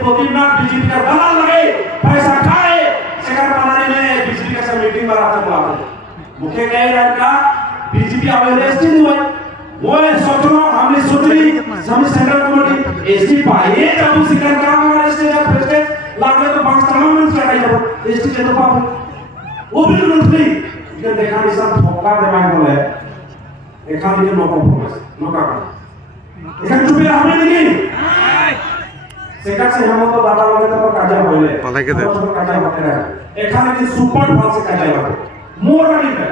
प्रतिनाथ BJP का दलाल लगे पैसा खाए शेखर बनाने में बीजेपी का सब मीटिंग बनाते बुलाते मुख्य कह रहा का बीजेपी अवेयरनेस नहीं हुआ वो सोचो हमने सोचली हमने सेंट्रल कमेटी एसटी पाए जब उसी का काम हमारे स्टेज का प्रेसिडेंट लागले तो पांच तमाम में चढ़ाई जब एसटी के तो पाप वो भी नहीं ये देखा नहीं सब ठोका दे मैं बोले देखा नहीं के नौका फोकस नौका कर एखान चुपे हमें नहीं सेकंड से हम तो दादा लगे तो काजा होइले पता के दे काजा होते रहे एखान की सुपर फॉल से काजा लगे मोर नहीं है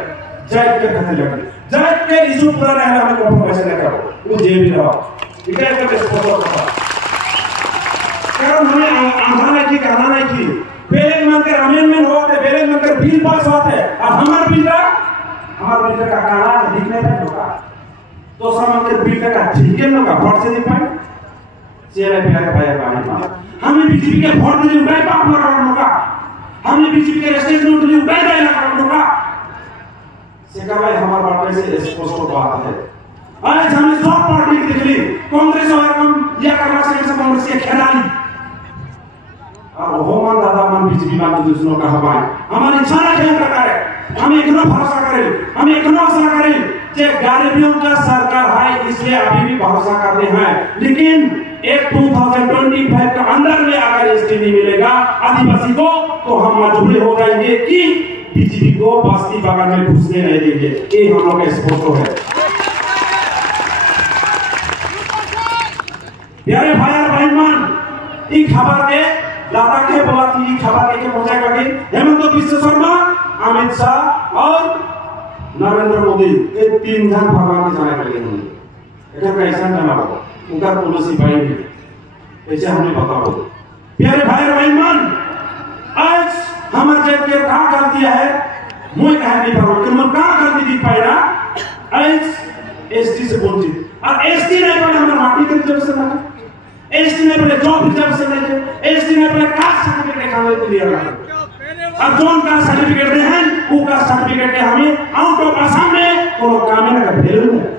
जय के कहते लगे जय के इशू पूरा रहना हमें कॉम्प्रोमाइज न करो वो जे भी रहो इधर के फोटो का कारण हमें आंधा नहीं की कहना नहीं की पहले मन के अमेंडमेंट हुआ थे पहले मन के बिल पास हुआ थे और हमारे बिल का काला दिखने था होगा तो सब के बिल का ठीक है ना का वोट से नहीं पाए चेहरे पे भाई भाई हमें बीजेपी के वोट नहीं उठाए बाप लगा का हमने बीजेपी के स्टेज में नहीं उठाए लगा का सेका भाई हमारे बात से स्पष्ट बात है आज हमने सब पार्टी की देख ली कांग्रेस और हम या करना से कांग्रेस के खिलाड़ी और वो मान दादा मान बीजेपी मान दूसरों का हवाई हमारी इच्छा ना क्या प्रकार है हम एक ना भरोसा करें हम एक ना आशा करें कि गरीबियों का सरकार है इसलिए अभी भी भरोसा करते हैं लेकिन एक 2025 के अंदर में अगर एसटी नहीं मिलेगा आदिवासी को तो हम मजबूर हो जाएंगे कि बीजेपी को बस्ती बागान में घुसने नहीं देंगे ये हम लोग का स्पष्ट है प्यारे भाई और बहन ये खबर के दादा के बोला थी खबर के पहुंचा करके हेमंत बिश्व शर्मा अमित शाह और नरेंद्र मोदी ये तीन जन भगवान के जाने लगे हैं এটা कैसा ना होगा उनका पॉलिसी भाई ऐसे हमने बताओ प्यारे भाई और बहन आज हमारे जेब के कहां गलती है मुझे कहा नहीं पाऊंगा कि मैं कहां गलती दिख पाएगा आज एसटी से वंचित और एसटी नहीं पहले हमारे माटी के रिजर्व से ना एसटी ने पहले जॉब रिजर्व से नहीं एसटी ने पहले कास्ट सर्टिफिकेट निकालने के लिए रखा अब जोन का सर्टिफिकेट दे हैं वो का सर्टिफिकेट हमें आउट ऑफ असम में कोनो काम ना कर भेलू है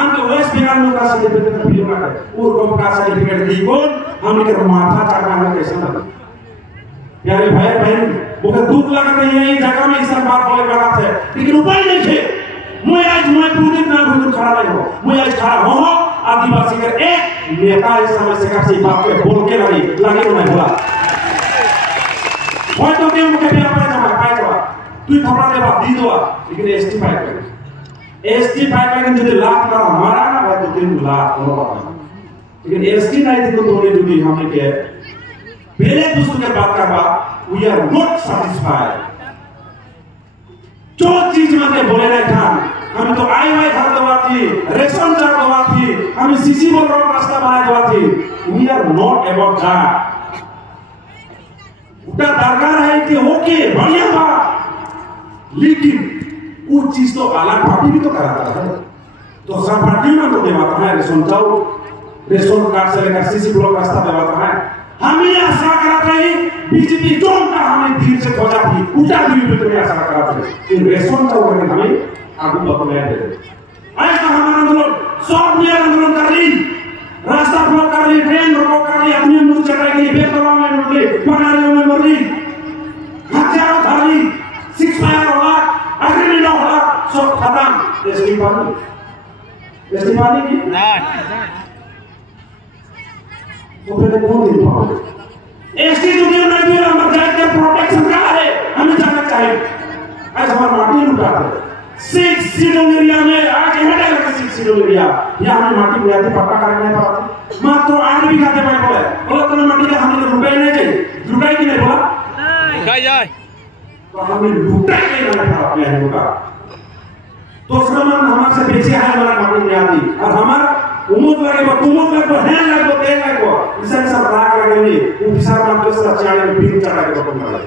आंके वेस्ट बंगाल में का सर्टिफिकेट का भेलू ना कर वो का सर्टिफिकेट दी को हमने के माथा चाटना कैसे ना प्यारे भाई बहन मुझे दुख लग रही है ये जगह में इस बात बोले लगा थे लेकिन उपाय नहीं थे मैं पूरी ना घूम खड़ा नहीं हो मैं आज खड़ा हो आदिवासी का एक नेता इस समस्या का सही बात पे बोल के लगे नहीं बोला वो तो क्या मुझे भी आपने पाए तू थोड़ा दे बात दी दो लेकिन एसटी पाइपलाइन जो लाख का हमारा वो तो 3 लाख लेकिन एसटी नहीं तो दोनों जुड़ी हमने के पहले दूसरों के बात करवा वी आर नॉट सैटिस्फाइड जो चीज में बोले नहीं था हम तो आई वाई घर दवा थी रेशन चार दवा थी हम सीसी बोल रोड रास्ता बना दवा थी we are not about that उतना दरकार है कि ओके बढ़िया बात लेकिन वो चीज तो अलग पार्टी भी तो कराता है तो सब पार्टियों में तो देवाता है रेशन कार्ड से लेकर सीसी ब्लॉक रास्ता देवाता है हमें आशा करते हैं बीजेपी जो का हमें धीरे से खोजा थी उल्टा भी तो आशा करते हैं इन रेशन का वर्ग हमें आगू बढ़ने दे आज का हमारा आंदोलन सब ने आंदोलन कर ली रास्ता ब्लॉक कर ली ट्रेन रोक कर ली अपनी मुंह चढ़ा के बेतवा में मुड़ ली पनारियों में मुड़ ली हथियार धर ली 6 फायर होला अग्रिम न होला सब खत्म एसटी पानी की ना तो फिर कौन दे पाओगे एसटी यूनियन में भी हमारे जात के प्रोटेक्शन का है हमें जाना चाहिए आज हमारा माटी लुटा है 6 सीडोल एरिया में आज हेड है 6 सीडोल एरिया या हमें माटी बुलाते पक्का करने पाते मात्र 8 बीघा दे पाए बोला तो माटी का हमें रुपए नहीं चाहिए लुटाई की नहीं बोला खाई जाए तो हमें लुटाई नहीं करना था अपने लोगों का तो श्रमण हमारे से बेचे है हमारा माटी नहीं आती और हमारा उम्मीद लगे वो तुम लगे है लगे तेल लगे इसे सब राग लगेंगे वो विशाल मात्र से चाले में बिल चढ़ा के बटन मारे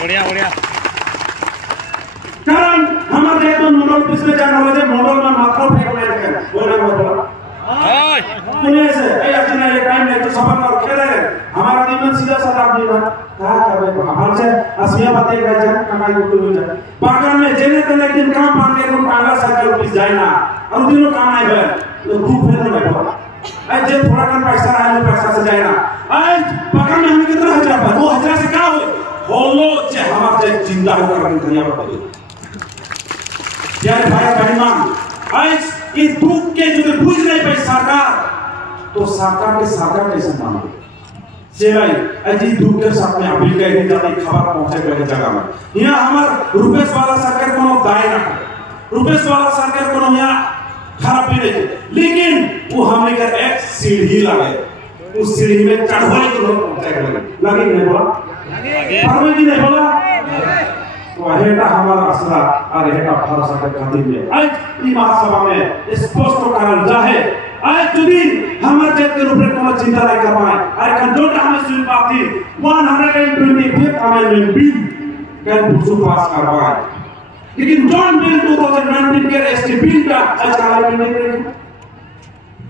बढ़िया बढ़िया कारण हमारे तो मॉडल पिछले जाना हो जाए मॉडल में मात्र फेंक नहीं रखे वो ना बोला हाय पुणे से ए अर्जुन ये टाइम नहीं तो सफर कर खेले हमारा निमन सीधा साधा आदमी बना कहा करे हमारे से असमिया बातें कर जाए कमाई को हो जाए बागान में जेने तेने दिन काम पान के को कांगा सरकार ऑफिस जाए ना और दिनों काम नहीं है तो ग्रुप है ना बैठो आज जे थोड़ा कम पैसा आए दिया पड़ती यार भाई बहन आज इस दुख के जो बुझ नहीं पाई सरकार तो सरकार के साथ कैसे मानो से भाई अजी दुख के साथ में अपील करेंगे जाने खबर पहुंचे के जगह में यहाँ हमार रुपेश वाला सरकार को दाय ना रुपेश वाला सरकार को यहाँ खराब भी नहीं लेकिन वो हमने कर एक सीढ़ी लगे उस सीढ़ी में चढ़वाई को पहुंचे लगे नहीं बोला परमे जी नहीं बोला तो हेटा हमारा असरा और हेटा भरोसा के खातिर में आज ई महासभा में स्पष्ट कारण जाहे आज यदि हमारे देश के ऊपर कोनो चिंता नहीं कर पाए और कंट्रोल हमें सुन पाती 125th अमेंडमेंट बिल कैन बुझो पास कर पाए लेकिन जॉन बिल 2019 के एसटी बिल का आज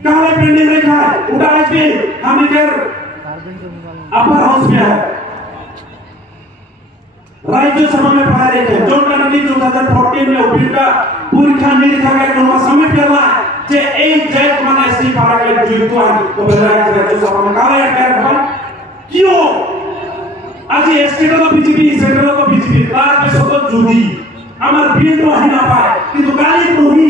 काला पेंडिंग रखा है उड़ा आज भी हम इधर अपर हाउस में है राज्यसभा में पढ़ा रहे थे जो नीति 2014 में बिल का पूरी निरीक्षा करके सबमिट करना जे एक जैक माने सी पारा के जुड़तो है तो बेला के राज्यसभा में काला कर भाई क्यों आज स्टेट तो बीजेपी सेंट्रल तो बीजेपी तार पे सब जुड़ी আমার বিল তো হয় না পায় কিন্তু গালি প্রহি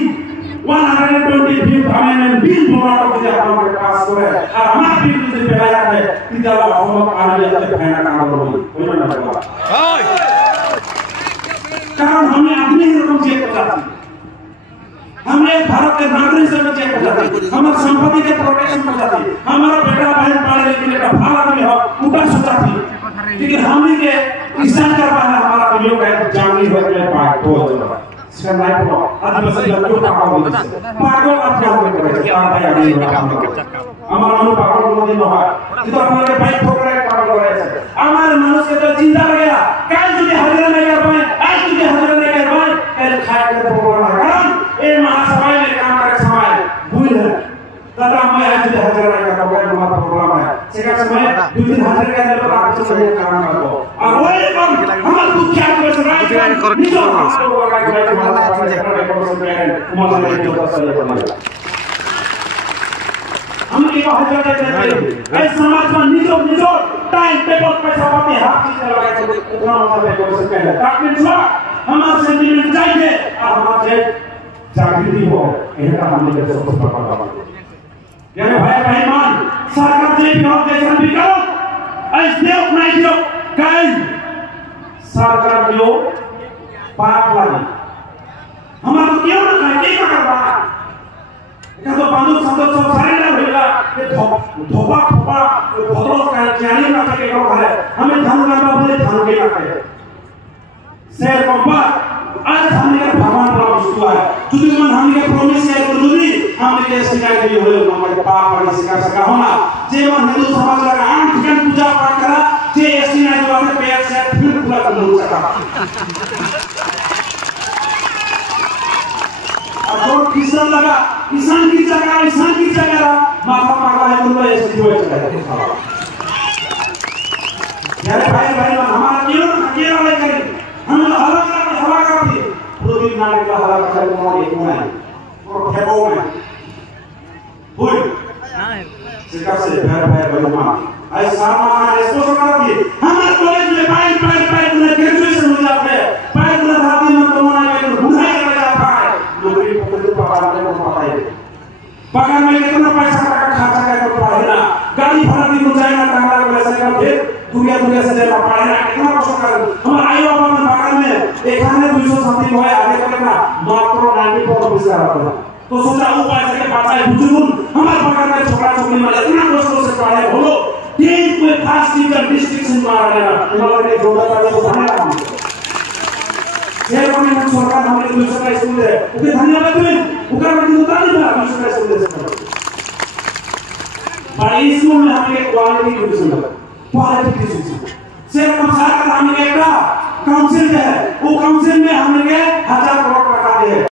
125th अमेंडमेंट बिल बनाना যদি আপনাদের পাস করে আর আমার বিল যদি বেলা যায় তাহলে অসম্ভব আর যাতে ফাইনা কাম করবে বুঝলেন না বাবা কারণ আমি आदमी এরকম চেক করতে हमने भारत के नागरिक से चेक करते हमारे संपत्ति के प्रोटेक्शन में जाती हमारा बेटा बहन पढ़े लिखे का भाला भी हो उठा सोचाती लेकिन हमने के किसान कर पाना हमारा लोग है जानी हो गए पाए तो इसका नहीं हो आदिवासी लड़कियों का काम होता है पागल आप क्या करे क्या भाई आगे काम हमारा मन पागल बोल दिन है तो हमारे भाई ठोकरे पागल हो रहे हैं हमारे मनुष्य के तो चिंता लग गया कल तुझे हाजिर नहीं कर पाए आज तुझे हाजिर नहीं कर पाए कल खाए के प्रोग्राम कारण ए महासभा में काम करे समय भूल है दादा मैं आज तुझे हाजिर नहीं कर पाए हमारा प्रोग्राम है सेका समय दो दिन हाजिर कर ले तो आप से काम करो और वही कम हम दुख क्या कर रहे हैं निजो आपको लगा के हम ये हाजिर करते हैं इस समाज में निजो टाइम टेबल पैसा पाते हाथ चीज लगा के उतना मतलब कर सकते हैं ताकि हमारे सेंटिमेंट चाहिए और हमारे जागृति हो यह हमने कैसे सोच पाता यानी भाई बहन सरकार जे भी हो देश में करो ऐसे नहीं जो कल सरकार जो पाप वाली हमारा क्यों ना कहे क्या कर रहा है क्या तो बांधो संदर्भ सब सारे ना होगा ये धोबा फुपा भद्रों का ज्ञानी ना के करो है हमें धन ना बोले धन के ना कहे शेर कंपा आज हमने का भगवान का वस्तु है जुदी मन हमने का प्रॉमिस है तो जुदी हमने के शिकायत भी होले हमारे पाप वाली शिकायत सका होना जे मन हिंदू समाज का आठ ठिकान पूजा पाठ करा जे एसटी ना जो अपने पैर से फिर पूरा कर लो सका और जो किसान लगा किसान की जगह माथा पकड़ा है तो ऐसे जो है यार भाई हमारा क्यों अकेला नहीं करें हम हवा करते पूरी नाले का हवा कर हमारे एक में और फेंको में हुई सिका से भाई मां ऐसा मां इसको कर दिए हमारे कॉलेज में पाई ग्रेजुएशन हो जाते हैं पाई गुना धाती में कमाना है बुझाई कर जाता है नौकरी पकड़ पकड़ को पता है पगार में कितना पैसा का खर्चा कर पड़ा है ना गाड़ी भाड़ा भी जाएगा टांगा को ऐसे कर फिर दुनिया से देना पड़ेगा कितना कष्ट कर हमारे आई बाबा में पगार में 1200 समथिंग है आगे करना मात्र 94 रुपए आता है तो सोचा वो पैसे के पास बुजुर्ग हमारे पगार में छोटा छोटी में इतना कष्ट से पढ़े बोलो तीन कोई खास टीचर डिस्ट्रिक्शन मार देना हमारे के जोड़ा का तो बना ये कोई सरकार हमें दूसरा स्कूल है ओके धन्यवाद तुम्हें उनका भी उतार दिया दूसरा स्कूल से भाई स्कूल में हमें क्वालिटी एजुकेशन सिर्फ हम सरकार हमें एक काउंसिल है वो काउंसिल में हमने 1000 करोड़ रखा है